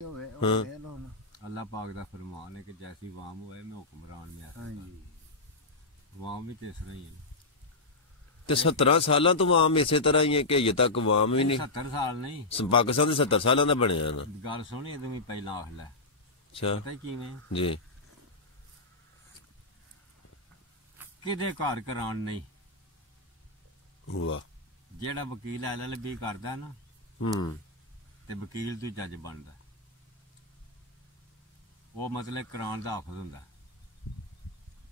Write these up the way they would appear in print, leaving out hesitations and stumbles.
अल्लाह पाक दा फरमान है कि जैसी वाम होए मैं हुक्मरान में वाम भी इस तरह ही है। ਤੇ 17 ਸਾਲਾਂ ਤੋਂ ਆਮ ਇਸੇ ਤਰ੍ਹਾਂ ਹੀ ਹੈ ਕਿ ਅਜੇ ਤੱਕ ਆਮ ਵੀ ਨਹੀਂ 70 ਸਾਲ ਨਹੀਂ ਪਾਕਿਸਤਾਨ ਦੇ 70 ਸਾਲਾਂ ਦਾ ਬਣਿਆ ਨਾ ਗੱਲ ਸੁਣੀ ਤੂੰ ਵੀ ਪਹਿਲਾਂ ਆਖ ਲੈ ਅੱਛਾ ਪਤਾ ਕਿਵੇਂ ਜੀ ਕਿਹਦੇ ਘਰ ਕਰਾਣ ਨਹੀਂ ਵਾਹ ਜਿਹੜਾ ਵਕੀਲ LLB ਕਰਦਾ ਨਾ ਤੇ ਵਕੀਲ ਤੂੰ ਜੱਜ ਬਣਦਾ ਉਹ ਮਤਲਬ ਕੁਰਾਨ ਦਾ ਹਾਫਿਜ਼ ਹੁੰਦਾ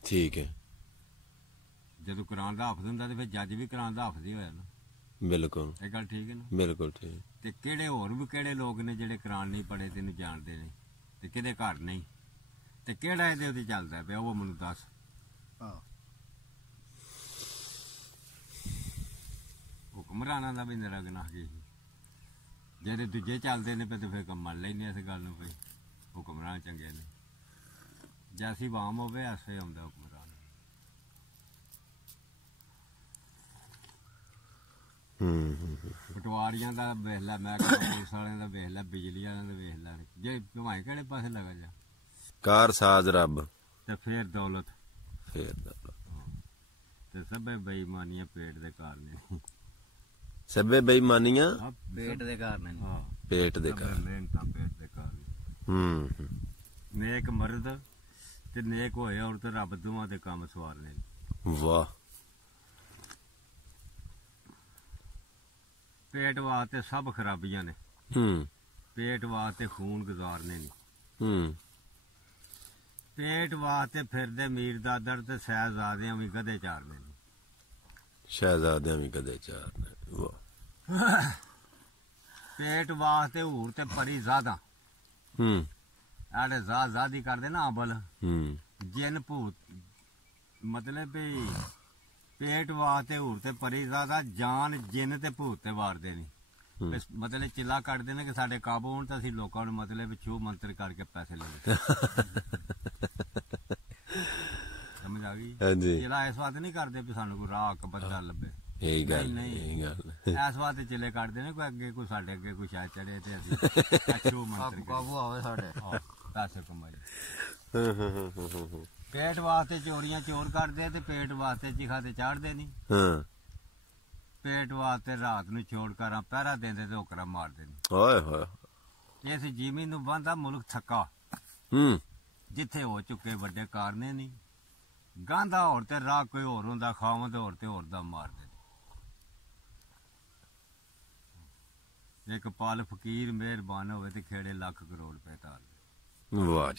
ਠੀਕ ਹੈ ਜਦੋਂ ਕੁਰਾਨ ਦਾ ਹਾਫਿਜ਼ ਹੁੰਦਾ ਤੇ ਫਿਰ ਜੱਜ ਵੀ ਕੁਰਾਨ ਦਾ ਹਾਫਿਜ਼ ਹੀ ਹੋਇਆ ਨਾ ਬਿਲਕੁਲ ਇਹ ਗੱਲ ਠੀਕ ਹੈ ਨਾ ਬਿਲਕੁਲ ਠੀਕ ਤੇ ਕਿਹੜੇ ਹੋਰ ਵੀ ਕਿਹੜੇ ਲੋਕ ਨੇ ਜਿਹੜੇ ਕੁਰਾਨ ਨਹੀਂ ਪੜ੍ਹੇ ਤੈਨੂੰ ਜਾਣਦੇ ਨੇ ਤੇ ਕਿਹਦੇ ਘਰ ਨਹੀਂ ਤੇ ਕਿਹੜਾ ਇਹਦੇ ਉੱਤੇ ਚੱਲਦਾ ਪਿਆ ਉਹ ਮੈਨੂੰ ਦੱਸ ਹੁਕਮਰਾਨਾਂ ਦਾ ਵੀ ਮੇਰਾ ਗੁਨਾਹ ਕੀ ਜਿਹੜੇ ਦੂਜੇ ਚੱਲਦੇ ਨੇ ਤੇ ਫਿਰ ਕੰਮ ਮੰਨ ਲੈਂਦੇ ਇਸ ਗੱਲ ਨੂੰ ਕੋਈ ਹੁਕਮਰਾਨ ਚੰਗੇ ਨੇ ਜੈਸੀ ਵਾਮ ਹੋਵੇ ਐਸੇ ਆਉਂਦਾ ਹੁਕਮਰਾਨ ਪਟਵਾਰੀਆਂ ਦਾ ਵੇਖ ਲੈ ਮੈਂ ਪੁਲਿਸ ਵਾਲਿਆਂ ਦਾ ਵੇਖ ਲੈ ਬਿਜਲੀ ਵਾਲਿਆਂ ਦਾ ਵੇਖ ਲੈ ਜੇ ਭਾਵੇਂ ਕਿਹੜੇ ਪਾਸੇ ਲੱਗਾ ਜਾ ਕਾਰ ਸਾਜ਼ ਰੱਬ ਤੇ ਫੇਰ ਦੌਲਤ ਫੇਰ ਤੇ ਸਭੇ ਬੇਈਮਾਨੀਆਂ ਪੇਟ ਦੇ ਕਾਰਨ ਸਭੇ ਬੇਈਮਾਨੀਆਂ ਪੇਟ ਦੇ ਕਾਰਨ ਹਾਂ ਪੇਟ ਦੇ ਕਾਰਨ ਮਿਹਨਤਾਂ ਪੇਟ ਦੇ ਕਾਰਨ ਨੇਕ ਮਰਦ ਤੇ ਨੇਕ ਹੋਏ ਔਰਤ ਰੱਬ ਦੋਵਾਂ ਦੇ ਕੰਮ ਸਵਾਰਨੇ ਵਾਹ पेट वास्ते सब खराबियां ने पेट वास्ते खून गुजारने नहीं पेट वास्ते फिरदे मीरदादर ते शहजादियां भी गधे चारने शहजादियां भी गधे चारने वाह पेट वास्ते हूर ते परी ज़ादा आड़े ज़ादी करदे ना अबल जिन भूत मतलब भी पेट वास्ते हूर ते परी ज़ादा जान जिन ते भूत ते वारदे नहीं मतलब चिल्ला कटदे ने कि साडे काबू होण तां असीं लोकां नूं मतलब छू मंत्र करके पैसे ले समझ आ गई चिल्ला इस वास्ते नहीं करदे भी सानूं कोई राह बंदा लब्भे इस वास्ते चिल्ले कटदे ने कोई अगे कोई साडे अगे कोई शायद चढ़े ते असीं छू मंत्र काबू आवे साडे पैसे कमाई पेट वास्ते चोरियां चोर करदे ते पेट वास्ते चिखा ते चाढ़दे नहीं पेट वास्ते रात नूं छोड़ कर पहरा देंदे ते ओकरा मारदे नहीं इस जिमी नूं बंदा मुल्क थक्का जिथे हो चुके वड्डे कारने नहीं गांधा होर ते राह कोई होर हुंदा खावंद होर ते होर दा मारदे एक पाल फकीर मेहरबान होवे ते खेड़े लख करोड़ रुपए तार वाह।